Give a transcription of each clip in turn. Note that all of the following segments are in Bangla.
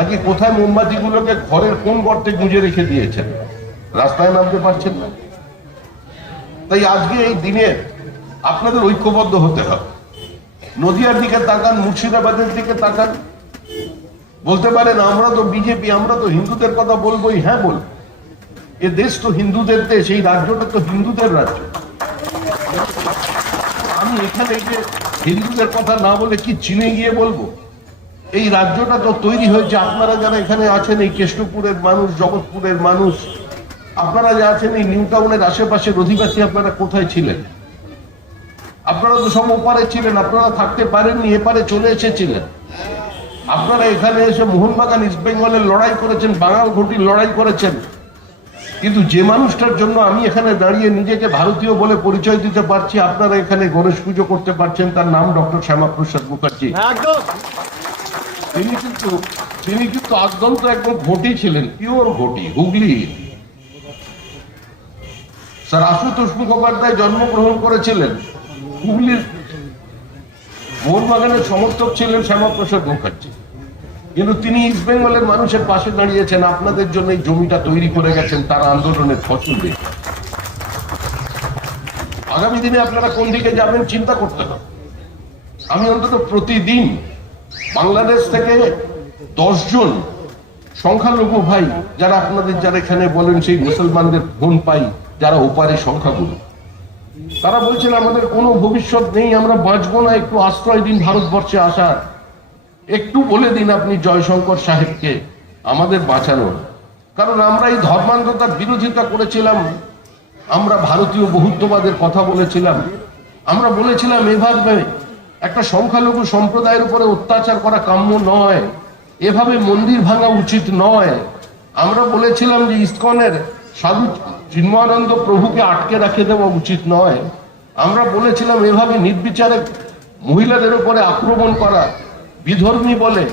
আজকে কোথায় মোমবাতিগুলোকে ঘরের কোন গর্তে গুঁজে রেখে দিয়েছেন? রাস্তায় নামতে পারছেন না। তাই আজকে এই দিনে আপনাদের ঐক্যবদ্ধ হতে হবে। নদিয়ার দিকে তাকান, মুর্শিদাবাদের দিকে তাকান। বলতে পারেন, আমরা তো বিজেপি, আমরা তো হিন্দুদের কথা বলবোই হ্যাঁ বল এ দেশ তো হিন্দুদের দেশ, এই রাজ্যটা তো হিন্দুদের রাজ্য। আমি এখানে যে হিন্দুদের কথা না বলে কি চীনে গিয়ে বলব? এই রাজ্যটা তো তৈরি হয়েছে। আপনারা যারা এখানে আছেন, এই কেষ্টপুরের মানুষ, জগৎপুরের মানুষ, আপনারা যে আছেন, এই নিউ টাউনের আশেপাশের অধিবাসী, আপনারা কোথায় ছিলেন? আপনারা তো সব ওপারে ছিলেন, আপনারা থাকতে পারেননি, এপারে চলে এসেছিলেন। আপনারা এখানে এসে মোহনবাগান, ইস্ট বেঙ্গলের লড়াই করেছেন, বাঙাল ঘটির লড়াই করেছেন। কিন্তু যে মানুষটার জন্য আমি এখানে দাঁড়িয়ে নিজেকে ভারতীয় বলে পরিচয় দিতে পারছি, আপনারা এখানে গণেশ পুজো করতে পারছেন, তার নাম ডক্টর শ্যামাপ্রসাদ মুখার্জি। তিনি কিন্তু তিনি কিন্তু আদ্যন্ত একদম ঘটি ছিলেন পিওর ঘটি হুগলি। স্যার আশুতোষ মুখোপাধ্যায় জন্মগ্রহণ করেছিলেন, হুগলির মোহনবাগানের সমর্থক ছিলেন শ্যামাপ্রসাদ মুখার্জি। কিন্তু তিনি ইস্ট বেঙ্গলের মানুষের পাশে দাঁড়িয়েছেন, আপনাদের জন্য এই জমিটা তৈরি করে গেছেন, তার আন্দোলনের ফসল আগামী দিনে আপনারা কোন দিকে যাবেন চিন্তা করতে হবে। আমি অন্তত প্রতিদিন বাংলাদেশ থেকে দশজন সংখ্যালঘু ভাই যারা আপনাদের যারা এখানে বলেন সেই মুসলমানদের ফোন পাই, যারা ওপারে সংখ্যাগুলো তারা বলছেন, আমাদের কোনো ভবিষ্যৎ নেই, আমরা বাঁচবো না, একটু আশ্রয় দিন ভারতবর্ষে আসার। একটু বলে দিন আপনি জয়শঙ্কর সাহেবকে, আমাদের বাঁচানোর। কারণ আমরা এই ধর্মান্ধতার বিরোধিতা করেছিলাম, আমরা ভারতীয় বহুত্ববাদের কথা বলেছিলাম। আমরা বলেছিলাম, এভাবে একটা সংখ্যালঘু সম্প্রদায়ের উপরে অত্যাচার করা কাম্য নয়। এভাবে মন্দির ভাঙা উচিত নয়। আমরা বলেছিলাম যে ইস্কনের সাধু চিন্ময়ানন্দ প্রভুকে আটকে রাখে দেওয়া উচিত নয়। আমরা বলেছিলাম এভাবে নির্বিচারে মহিলাদের উপরে আক্রমণ করা বিধর্মী বলে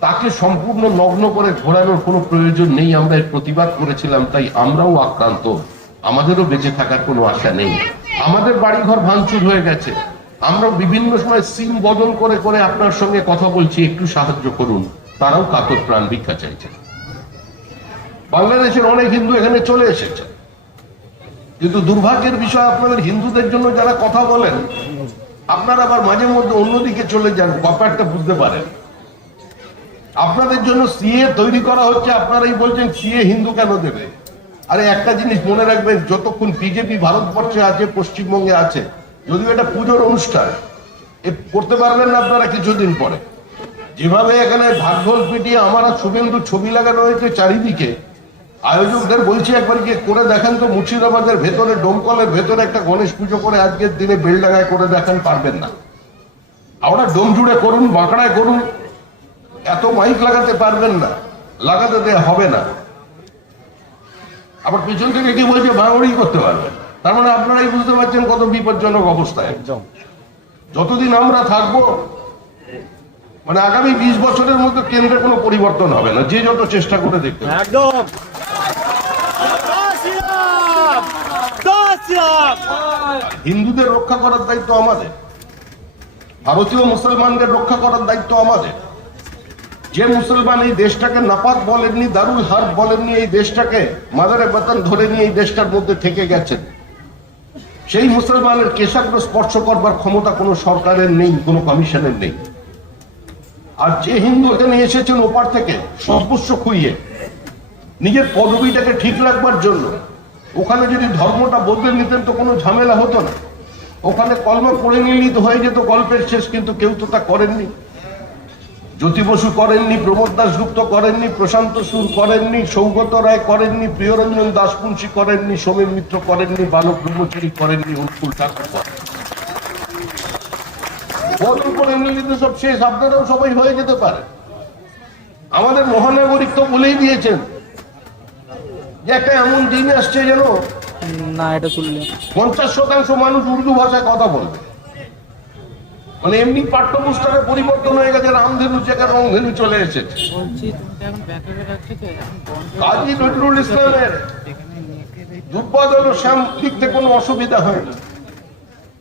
তাকে সম্পূর্ণ নগ্ন করে ঘোরানোর কোনো প্রয়োজন নেই। আমরা এর প্রতিবাদ করেছিলাম, তাই আমরাও আক্রান্ত। আমাদেরও বেঁচে থাকার কোনো আশা নেই। আমাদের বাড়িঘর ভাঙচুর হয়ে গেছে। আমরা বিভিন্ন সময় সিম বদল করে করে আপনার সঙ্গে কথা বলছি, একটু সাহায্য করুন। তারাও কাতর প্রাণ ভিক্ষা চাইছে বাংলাদেশের অনেক হিন্দু এখানে চলে এসেছে। কিন্তু দুর্ভাগ্যের বিষয়, আপনাদের হিন্দুদের জন্য যারা কথা বলেন, আপনারা আবার মাঝে মধ্যে অন্যদিকে চলে যান, ব্যাপারটা বুঝতে পারেন। আপনাদের জন্য সিএ তৈরি করা হচ্ছে, আপনারাই বলছেন সিএ হিন্দু কেন দেবে? আরে একটা জিনিস মনে রাখবেন, যতক্ষণ বিজেপি ভারতবর্ষে আছে, পশ্চিমবঙ্গে আছে যদিও এটা পুজোর অনুষ্ঠান, এ করতে পারবেন না আপনারা কিছুদিন পরে। যেভাবে এখানে ঢাকঢোল পিটিয়ে আমার শুভেন্দু ছবি লাগানো হয়েছে চারিদিকে, আয়োজকদের বলছি একবার গিয়ে করে দেখেন তো মুর্শিদাবাদের ভেতরে, ডোমকলের ভেতরে একটা গণেশ পুজো করে আজকের দিনে বেলডাঙায় করে দেখান, পারবেন না। আমরা ডোম জুড়ে করুন, বাঁকড়ায় করুন, এত মাইক লাগাতে পারবেন না, লাগাতে দেয়া হবে না। আবার পিছন থেকে কি বলছে ভাঙড়ি করতে পারবেন তার মানে আপনারাই বুঝতে পারছেন কত বিপজ্জনক অবস্থা। একদম। যতদিন আমরা থাকব মানে আগামী বিশ বছরের মধ্যে কেন্দ্রে কোনো পরিবর্তন হবে না যে যত চেষ্টা করে দেখতে। একদম। হিন্দুদের রক্ষা করার দায়িত্ব আমাদের ভারতীয় মুসলমানদের রক্ষা করার দায়িত্ব আমাদের। যে মুসলমান এই দেশটাকে নাপাক বলেননি দারুল হার্ব বলেননি এই দেশটাকে মাদারে বাতান ধরে নিয়ে এই দেশটার মধ্যে থেকে গেছেন। সেই মুসলমানের কেশাগ্র স্পর্শ করবার ক্ষমতা কোনো সরকারের নেই, কোনো কমিশনের নেই। আর যে হিন্দু এখানে এসেছেন ওপার থেকে সর্বস্ব খুইয়ে, নিজের পদবিটাকে ঠিক রাখবার জন্য, ওখানে যদি ধর্মটা বদলে নিতেন তো কোনো ঝামেলা হতো না। ওখানে কলম পড়ে নিলেই হয়ে যেত গল্পের শেষ, কিন্তু কেউ তো তা করেননি। জ্যোতি বসু করেননি প্রমোদ দাসগুপ্ত করেননি প্রশান্ত সুর করেননি সৌগত রায় করেননি প্রিয়রঞ্জন দাসপুঞ্চী করেননি সমীর মিত্র করেননি বালক ব্রহ্মচারী করেননি উৎকুল ঠাকুর করেন সব শেষ আপনারাও সবাই হয়ে যেতে পারে। আমাদের মহানাগরিক তো বলেই দিয়েছেন যে একটা এমন দিন আসছে যেন না এটা তুললে পঞ্চাশ শতাংশ মানুষ উর্দু ভাষায় কথা বলবে। মানে এমনি পাঠ্যপুস্তকের পরিবর্তন হয়ে গেছে রামধেনু জায়গায় রংধেনু চলে এসেছে। কাজী নজরুল ইসলামের শ্যাম লিখতে কোনো অসুবিধা হয় না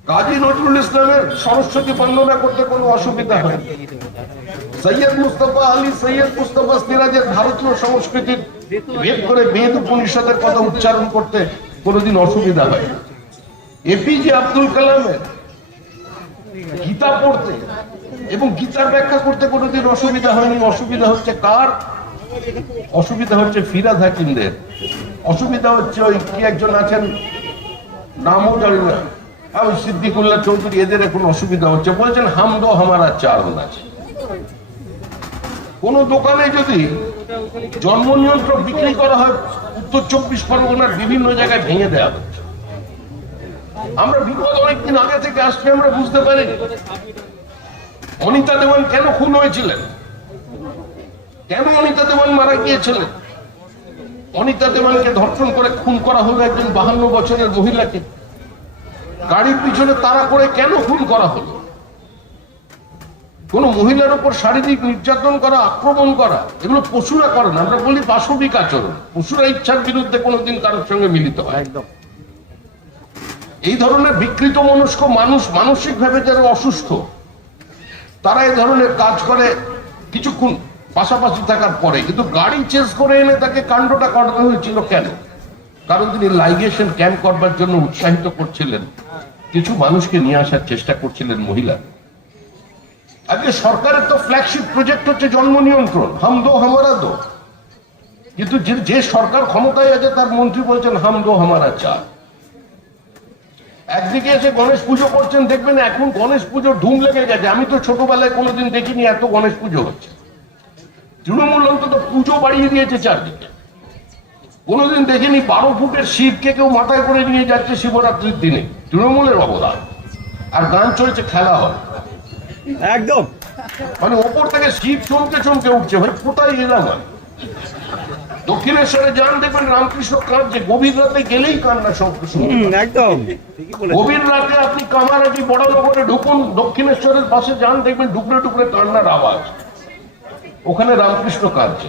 কাজী নজরুল ইসলামের সরস্বতী বন্দনা করতে কোনো অসুবিধা হয় সৈয়দ মুস্তফা আলী সৈয়দ মুস্তফা সিরাজের ভারতীয় সংস্কৃতির ভেদ করে বেদ উপনিষদের কথা উচ্চারণ করতে কোনোদিন অসুবিধা হয় এপিজে আব্দুল কালামের গীতা পড়তে এবং গীতার ব্যাখ্যা করতে কোনোদিন অসুবিধা হয়নি। অসুবিধা হচ্ছে কার? অসুবিধা হচ্ছে ফিরাদ হাকিমদের অসুবিধা হচ্ছে ওই কি একজন আছেন? নামও জানি না হ্যাঁ, ওই সিদ্দিকুল্লাহ চৌধুরী এদের এখন অসুবিধা হচ্ছে। বলছেন হামদো হামারা চার আছে কোন দোকানে যদি জন্ম নিয়ন্ত্রক বিক্রি করা হয় উত্তর চব্বিশ পরগনার বিভিন্ন জায়গায় ভেঙে দেওয়া হচ্ছে। আমরা বিপদ অনেকদিন আগে থেকে আসছে, আমরা বুঝতে পারি অনিতা দেওয়ান কেন খুন হয়েছিলেন? কেন অনিতা দেওয়ান মারা গিয়েছিলেন? অনিতা দেওয়ানকে ধর্ষণ করে খুন করা হলো একজন বাহান্ন বছরের মহিলাকে। গাড়ির পিছনে তাড়া করে কেন খুন করা হলো? কোন মহিলার উপর শারীরিক নির্যাতন করা, আক্রমণ করা, এগুলো পশুরা করে না, আমরা বলি পাশবিক আচরণ। পশুরা ইচ্ছার বিরুদ্ধে কোনোদিন কারোর সঙ্গে মিলিত হয় একদম। এই ধরনের বিকৃত মনস্ক মানুষ মানসিকভাবে যারা অসুস্থ, তারা এই ধরনের কাজ করে কিছুক্ষণ পাশাপাশি থাকার পরে, কিন্তু গাড়ি চেস করে এনে তাকে কাণ্ডটা করানো হয়েছিল কেন? কারণ তিনি লাইগেশন ক্যাম্প করবার জন্য উৎসাহিত করছিলেন। কিছু মানুষকে নিয়ে আসার চেষ্টা করছিলেন মহিলা। আজকে সরকারের তো ফ্ল্যাগশিপ প্রজেক্ট হচ্ছে জন্ম নিয়ন্ত্রণ, হাম দো, হামারা দো। কিন্তু যে- সরকার ক্ষমতায় আছে, তার মন্ত্রী বলছেন, হাম দো, হামারা চার একদিকে এসে গণেশ পুজো করছেন দেখবেন এখন গণেশ পুজো ধুম লেগে গেছে। আমি তো ছোটবেলায় কোনোদিন দেখিনি এত গণেশ পুজো হচ্ছে। তৃণমূল অন্তত পুজো বাড়িয়ে দিয়েছে চারদিকে। কোনোদিন দেখিনি বারো ফুটের শিবকে কেউ মাথায় করে নিয়ে যাচ্ছে শিবরাত্রির দিনে। তৃণমূলের অবদান। আর গান চলছে খেলা হয়। একদম। মানে ওপর থেকে শিব চমকে চমকে উঠছে। ভাই কোথায় এলাম আমি? দক্ষিণেশ্বরে যান দেখবেন রামকৃষ্ণ কাঁদছে। গভীর রাতে গেলেই কান্না পান। একদম। গভীর রাতে আপনি কামারাটি বড়নগরে ঢুকুন দক্ষিণেশ্বরের পাশে যান দেখবেন ডুকরে ডুকরে কান্নার আওয়াজ। ওখানে রামকৃষ্ণ কাঁদছে।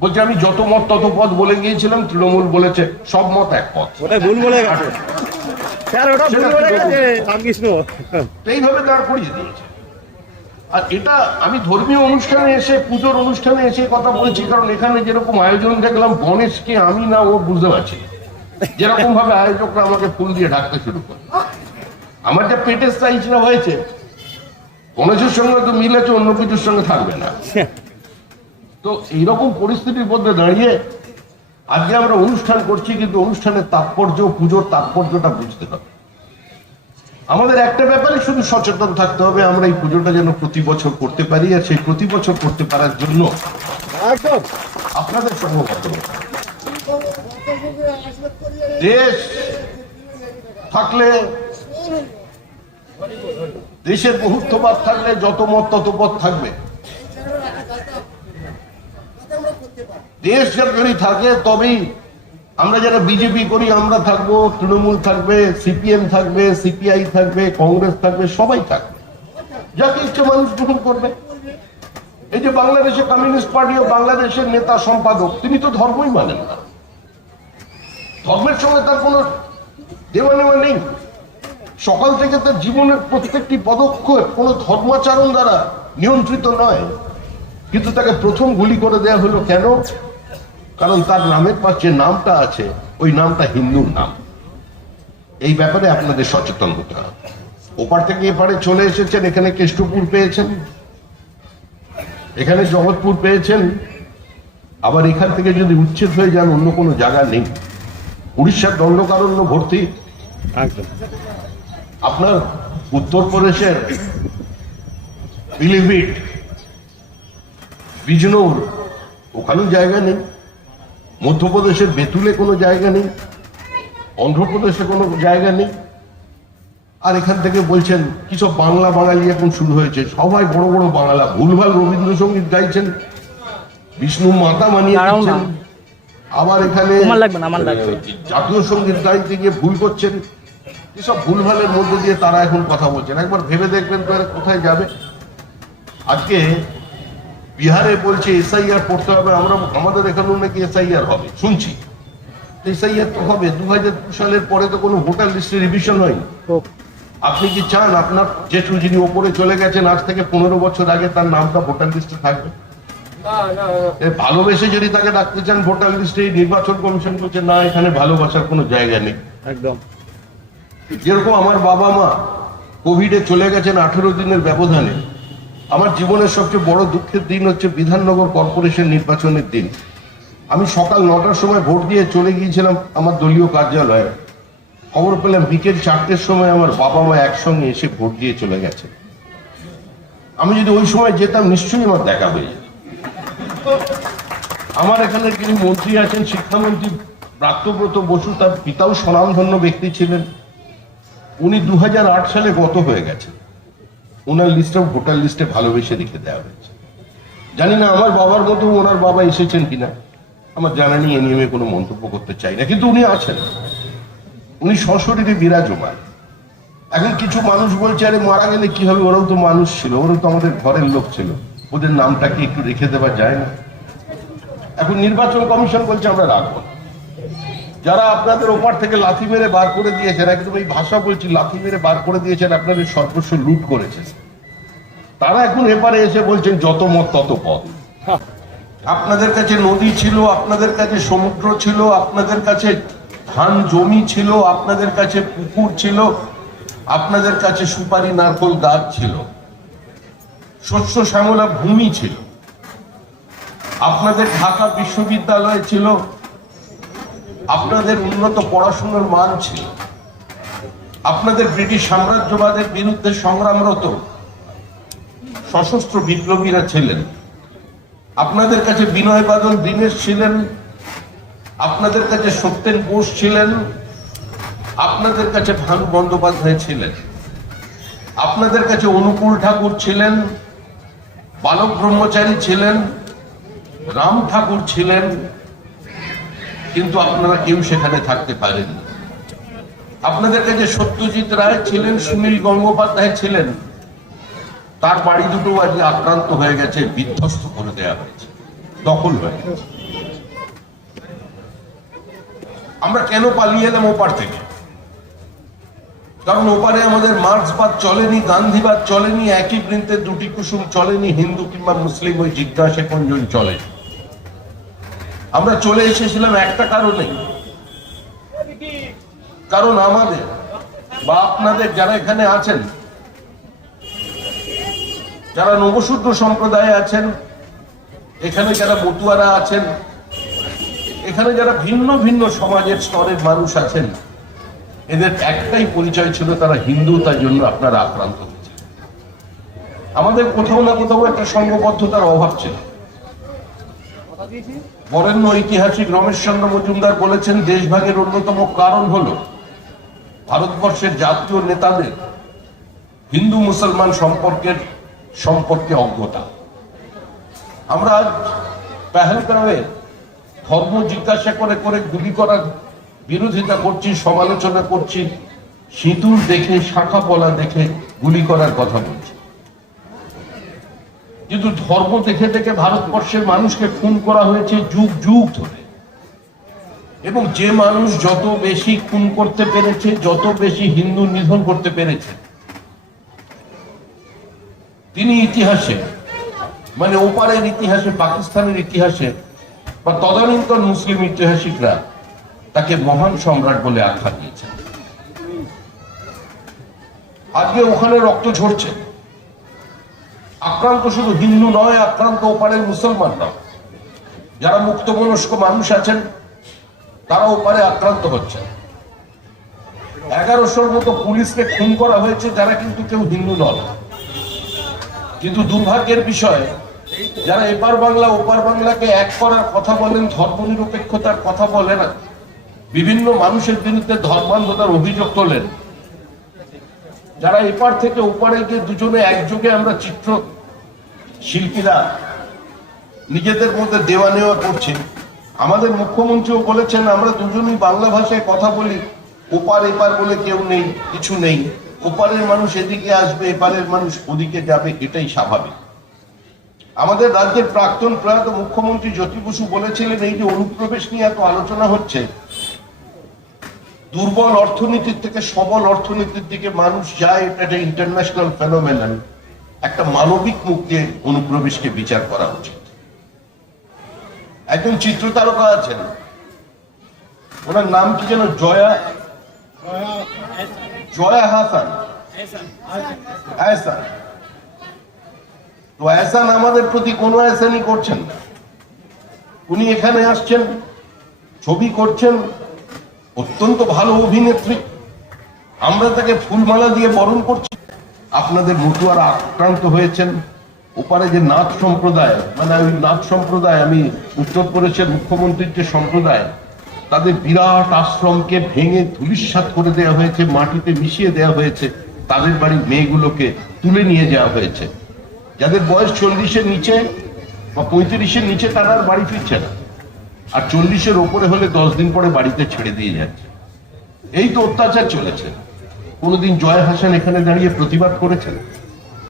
বলছে আমি যত মত তত পথ বলে গিয়েছিলাম তৃণমূল বলেছে সব মত এক পথ। ওটা ভুল বলে গেছে। স্যার ওটা ভুল বলে গেছে রামকৃষ্ণ। এইভাবে দাঁড় করিয়ে দিয়েছে। আর এটা আমি ধর্মীয় অনুষ্ঠানে এসে, পুজোর অনুষ্ঠানে এসে কথা বলছি, কারণ এখানে যেরকম আয়োজন দেখলাম, গণেশকে আমি না, ও বুঝতে পারছি যেরকম ভাবে আয়োজকরা আমাকে ফুল দিয়ে ঢাকতে শুরু করে। আমার যে পেটের সাইজটা হয়েছে, গণেশের সঙ্গে তো মিলেছে অন্য কিছুর সঙ্গে থাকবে না। তো এইরকম পরিস্থিতির মধ্যে দাঁড়িয়ে আজকে আমরা অনুষ্ঠান করছি, কিন্তু অনুষ্ঠানের তাৎপর্য, পুজোর তাৎপর্যটা বুঝতে হবে। আমাদের একটা ব্যাপারে শুধু সচেতন থাকতে হবে আমরা এই পুজোটা যেন প্রতি বছর করতে পারি আর সেই প্রতি বছর করতে পারার জন্য আপনাদের হবে। দেশ থাকলে দেশের বহুত্ববাদ থাকলে যত মত তত পথ থাকবে দেশ যদি থাকে তবেই আমরা যারা বিজেপি করি, আমরা থাকব, তৃণমূল থাকবে, সিপিএম থাকবে, সিপিআই থাকবে, কংগ্রেস থাকবে, সবাই থাকবে। যাকে ইচ্ছে মানুষ গ্রহণ করবে। এই যে বাংলাদেশে কমিউনিস্ট পার্টি ও বাংলাদেশের নেতা সম্পাদক, তিনি তো ধর্মই মানেন না। ধর্মের সঙ্গে তার কোনো দেওয়া নেওয়া নেই। সকাল থেকে তার জীবনের প্রত্যেকটি পদক্ষেপ কোনো ধর্মাচরণ দ্বারা নিয়ন্ত্রিত নয়। কিন্তু তাকে প্রথম গুলি করে দেয়া হলো কেন? কারণ তার নামের পাশে যে নামটা আছে ওই নামটা হিন্দুর নাম। এই ব্যাপারে আপনাদের সচেতন হতে হবে। ওপার থেকে এপারে চলে এসেছেন এখানে কেষ্টপুর পেয়েছেন এখানে জগৎপুর পেয়েছেন। আবার এখান থেকে যদি উচ্ছেদ হয়ে যান অন্য কোনো জায়গা নেই। উড়িষ্যার দণ্ডকারণ্য ভর্তি। আপনার উত্তরপ্রদেশের পিলিভিট বিজনৌর ওখানেও জায়গা নেই। মধ্যপ্রদেশের বেতুলে কোনো জায়গা নেই অন্ধ্রপ্রদেশে কোনো জায়গা নেই। আর এখান থেকে বলছেন কি সব বাংলা বাঙালি এখন শুরু হয়েছে? সবাই বড় বড় বাংলা ভুলভাল রবীন্দ্রসঙ্গীত গাইছেন বিষ্ণু মাতা মানিয়ে আবার এখানে। জাতীয় সংগীত গাইতে গিয়ে ভুল করছেন। এসব ভুলভালের মধ্যে দিয়ে তারা এখন কথা বলছেন। একবার ভেবে দেখবেন তো কোথায় যাবে। আজকে বিহারে বলছে এসআইআর পড়তে হবে আমরা আমাদের এখানেও নাকি এসআইআর হবে। শুনছি। এসআইআর তো হবে দু হাজার সালের পরে তো কোনো ভোটার লিস্টে রিভিশন হয়নি। আপনি কি চান আপনার জেঠু যিনি ওপরে চলে গেছেন আজ থেকে পনেরো বছর আগে তার নামটা ভোটার লিস্টে থাকবে? এ ভালোবেসে যদি তাকে ডাকতে চান ভোটার লিস্টে নির্বাচন কমিশন বলছে না এখানে ভালোবাসার কোনো জায়গা নেই। একদম। যেরকম আমার বাবা মা কোভিডে চলে গেছেন আঠেরো দিনের ব্যবধানে আমার জীবনের সবচেয়ে বড় দুঃখের দিন হচ্ছে বিধাননগর কর্পোরেশন নির্বাচনের দিন। আমি সকাল নটার সময় ভোট দিয়ে চলে গিয়েছিলাম আমার দলীয় কার্যালয়ে। খবর পেলাম বিকেল চারটের সময় আমার বাবা মা একসঙ্গে এসে ভোট দিয়ে চলে গেছে। আমি যদি ওই সময় যেতাম, নিশ্চয়ই আমার দেখা হয়ে যেত। আমার এখানে যিনি মন্ত্রী আছেন, শিক্ষামন্ত্রী ব্রাত্যব্রত বসু, তার পিতাও স্বনামধন্য ব্যক্তি ছিলেন। উনি দু হাজার আট সালে গত হয়ে গেছেন। ওনার লিস্টটাও ভোটার লিস্টে ভালোবেসে রেখে দেওয়া হয়েছে। জানি না আমার বাবার মতো ওনার বাবা এসেছেন কিনা। আমার জানা নেই, এ নিয়ে কোনো মন্তব্য করতে চাই না। কিন্তু উনি আছেন। উনি সশরীরে বিরাজমান। এখন কিছু মানুষ বলছে, আরে, মারা গেলে কি হবে? ওরাও তো মানুষ ছিল, ওরাও তো আমাদের ঘরের লোক ছিল। ওদের নামটাকে একটু রেখে দেওয়া যায় না। এখন নির্বাচন কমিশন বলছে, আমরা রাখব না। যারা আপনাদের ওপার থেকে লাথি মেরে বার করে দিয়েছেন, একদম এই ভাষা বলছি, লাথি মেরে বার করে দিয়েছেন, আপনাদের সর্বস্ব লুট করেছে তারা এখন এপারে এসে বলছেন, যত মত তত পথ আপনাদের কাছে নদী ছিল, আপনাদের কাছে সমুদ্র ছিল, আপনাদের কাছে ধান জমি ছিল, আপনাদের কাছে পুকুর ছিল, আপনাদের কাছে সুপারি, নারকল গাছ ছিল, শস্য, শ্যামলা, ভূমি ছিল। আপনাদের ঢাকা বিশ্ববিদ্যালয় ছিল আপনাদের উন্নত পড়াশোনার মান ছিল। আপনাদের ব্রিটিশ সাম্রাজ্যবাদের বিরুদ্ধে সংগ্রামরত সশস্ত্র বিপ্লবীরা ছিলেন। আপনাদের কাছে বিনয় বাদল দীনেশ ছিলেন। আপনাদের কাছে সত্যেন বোস ছিলেন। আপনাদের কাছে ভানু বন্দ্যোপাধ্যায় ছিলেন। আপনাদের কাছে অনুকূল ঠাকুর ছিলেন। বালক ব্রহ্মচারী ছিলেন। রাম ঠাকুর ছিলেন। কিন্তু আপনারা কেউ সেখানে থাকতে পারেন আপনাদের কাছে সত্যজিৎ রায় ছিলেন, সুনীল গঙ্গোপাধ্যায় ছিলেন। তার বাড়ি দুটো আজকে আক্রান্ত হয়ে গেছে, বিধ্বস্ত করে দেওয়া হয়েছে, দখল হয়ে আমরা কেন পালিয়ে এলাম ওপার থেকে? কারণ ওপারে আমাদের মার্ক্সবাদ চলেনি, গান্ধীবাদ চলেনি, একই বৃন্তের দুটি কুসুম চলেনি, হিন্দু কিংবা মুসলিম ওই জিজ্ঞাসা কোনজন চলে আমরা চলে এসেছিলাম একটা কারণে। কারণ আমাদের বা আপনাদের যারা এখানে আছেন, যারা নবশূদ্র সম্প্রদায়ে আছেন, এখানে যারা মতুয়ারা আছেন, এখানে যারা ভিন্ন ভিন্ন সমাজের স্তরের মানুষ আছেন, এদের একটাই পরিচয় ছিল তারা হিন্দু তার জন্য আপনারা আক্রান্ত হয়েছে আমাদের কোথাও না কোথাও একটা সংঘবদ্ধতার অভাব ছিল। বরেণ্য ঐতিহাসিক রমেশচন্দ্র মজুমদার বলেছেন, দেশভাগের অন্যতম কারণ হল ভারতবর্ষের জাতীয় নেতাদের হিন্দু মুসলমান সম্পর্কের সম্পর্কে অজ্ঞতা। আমরা আজ পেহেলগাঁওয়ে ধর্ম জিজ্ঞাসা করে করে গুলি করার বিরোধিতা করছি, সমালোচনা করছি, সিঁদুর দেখে, শাখা পলা দেখে গুলি করার কথা বলছি। কিন্তু ধর্ম দেখে দেখে ভারতবর্ষের মানুষকে খুন করা হয়েছে যুগ যুগ ধরে। এবং যে মানুষ যত বেশি খুন করতে পেরেছে, যত বেশি হিন্দু নিধন করতে পেরেছে, তিনি ইতিহাসে মানে ওপারের ইতিহাসে, পাকিস্তানের ইতিহাসে, বা তদানীন্তন মুসলিম ঐতিহাসিকরা তাকে মহান সম্রাট বলে আখ্যা দিয়েছেন। আজকে ওখানে রক্ত ঝরছে। আক্রান্ত শুধু হিন্দু নয়, আক্রান্ত ওপারের মুসলমান নয় যারা মুক্তমনস্ক মানুষ আছেন তারা ওপারে আক্রান্ত হচ্ছে এগারোশোর মতো পুলিশকে খুন করা হয়েছে যারা কিন্তু কেউ হিন্দু নয় কিন্তু দুর্ভাগ্যের বিষয়, যারা এপার বাংলা, ওপার বাংলাকে এক করার কথা বলেন, ধর্মনিরপেক্ষতার কথা বলেন, বিভিন্ন মানুষের বিরুদ্ধে ধর্মান্ধতার অভিযোগ তোলেন যারা এপার থেকে ওপারে গিয়ে দুজনে একযোগে আমরা চিত্র শিল্পীরা নিজেদের মধ্যে দেওয়া নেওয়া করছি। আমাদের মুখ্যমন্ত্রীও বলেছেন, আমরা দুজনই বাংলা ভাষায় কথা বলি। ওপার এপার বলে কেউ নেই, কিছু নেই। ওপারের মানুষ এদিকে আসবে, এপারের মানুষ ওদিকে যাবে, এটাই স্বাভাবিক। আমাদের রাজ্যের প্রাক্তন প্রয়াত মুখ্যমন্ত্রী জ্যোতি বসু বলেছিলেন, এই যে অনুপ্রবেশ নিয়ে এত আলোচনা হচ্ছে দুর্বল অর্থনীতির থেকে সবল অর্থনীতির দিকে মানুষ যায়, এটা একটা ইন্টারন্যাশনাল ফেনোমেনন একটা মানবিক মুক্তি অনুপ্রবেশকে বিচার করা উচিত। একজন চিত্র তারকা আছেন। ওনার নাম কি যেন জয়া? জয়া হাসান। এহসান তো এহসান আমাদের প্রতি কোনো এহসানই করছেন না। উনি এখানে আসছেন, ছবি করছেন অত্যন্ত ভালো অভিনেত্রী। আমরা তাকে ফুলমালা দিয়ে বরণ করছি। আপনাদের মতুয়ারা আক্রান্ত হয়েছেন। ওপারে যে নাথ সম্প্রদায় মানে ওই নাথ সম্প্রদায় আমি উত্তরপ্রদেশের মুখ্যমন্ত্রীর যে সম্প্রদায়, তাদের বিরাট আশ্রমকে ভেঙে ধুলিস্বাত করে দেওয়া হয়েছে, মাটিতে মিশিয়ে দেওয়া হয়েছে। তাদের বাড়ির মেয়েগুলোকে তুলে নিয়ে যাওয়া হয়েছে। যাদের বয়স চল্লিশের নিচে বা পঁয়ত্রিশের নিচে তারা বাড়ি ফিরছে না। আর চল্লিশের ওপরে হলে দশ দিন পরে বাড়িতে ছেড়ে দিয়ে যাচ্ছে। এই তো অত্যাচার চলেছে। কোনোদিন জয় হাসান এখানে দাঁড়িয়ে প্রতিবাদ করেছেন?